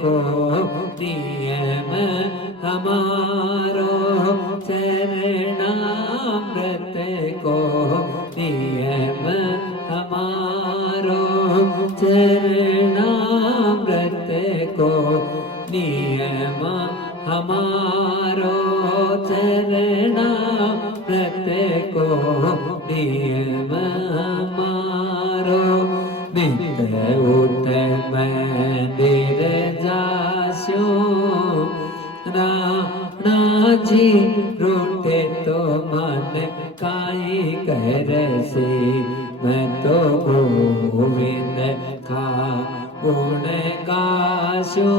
को नियम हमारो चरणामृत को नियम हमारो चरणामृत को नियम हमारो चरणामृत को नियम हमारो नित उत्तम मंदिर जास्यो राणाजी रूठे तो मन काई करसे मैं तो गोविंद का गुण गास्यो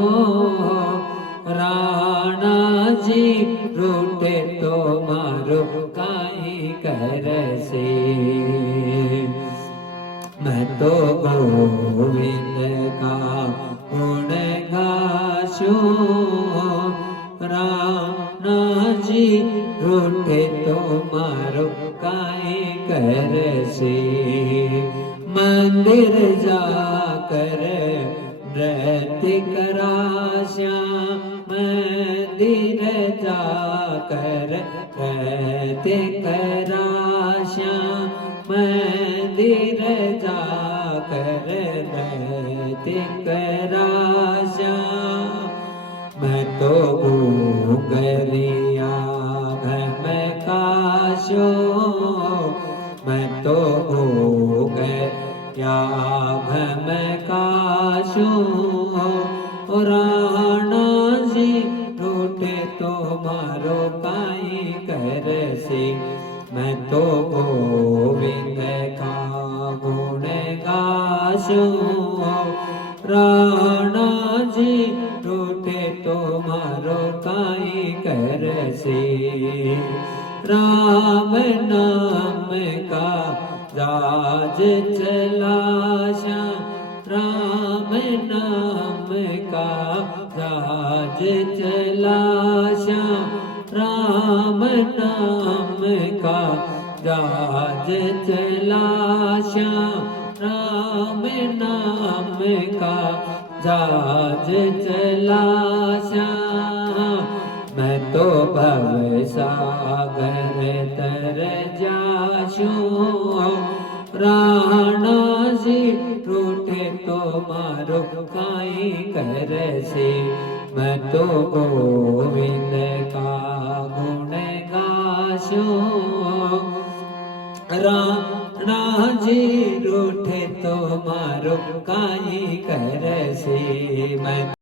राणाजी रूठे तो मारो काई करसे मैं तो गोविंद का गुण गाशो राणाजी रूठे तो मारो काई करसे मंदिर जाकर नृत्य कराश्या मंदिर जाकर नृत्य कराश्या मंदिर जाकर नृत्य कराश्या मैं तो गूंगरिया भम काशो मैं तो गूंगरिया भम काशो राणाजी रूठे तो मारो काई करसे मैं तो गोविंद का गुण गाशो राणाजी रूठे तो मारो काई करसे राम नाम का राज चलाशा राम नाम का राज चलाशा राम नाम का राज चलाशा राम नाम का राज चलाशा मैं तो भव सागर तर जाशो राणाजी रूठे तो मारो काई करसे मैं तो गोविंद का गुण गाशो राणाजी रूठे तो मारो काई करसे मैं